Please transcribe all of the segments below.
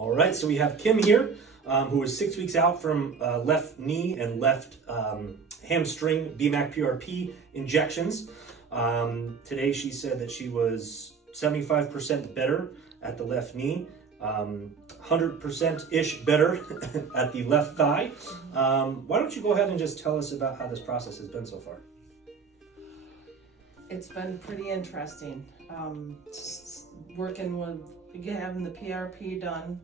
All right, so we have Kim here, who is 6 weeks out from left knee and left hamstring BMAC PRP injections. Today she said that she was 75% better at the left knee, 100%-ish better at the left thigh. Why don't you go ahead and just tell us about how this process has been so far? It's been pretty interesting. Working with having the PRP done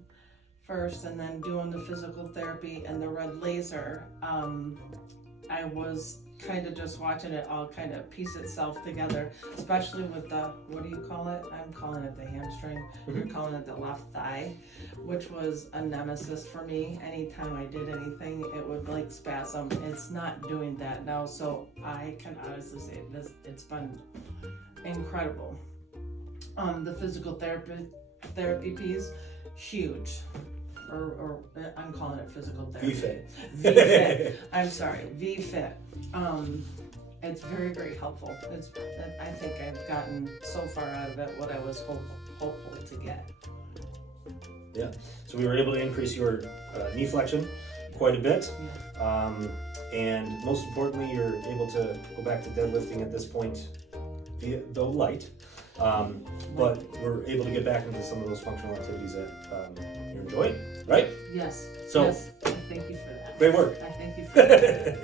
first and then doing the physical therapy and the red laser. I was kind of just watching it all kind of piece itself together, especially with the, what do you call it? I'm calling it the hamstring. You're calling it the left thigh, which was a nemesis for me. Anytime I did anything, it would like spasm. It's not doing that now, so I can honestly say this, it's been incredible. The physical therapy piece, huge. Or I'm calling it physical therapy. V-Fit. V-Fit. I'm sorry, V-Fit. It's very, very helpful. I think I've gotten so far out of it what I was hopeful to get. Yeah, so we were able to increase your knee flexion quite a bit. And most importantly, you're able to go back to deadlifting at this point, though light. But we're able to get back into some of those functional activities that you're enjoying, right? Yes. So, yes. I thank you for that. Great work. I thank you for that.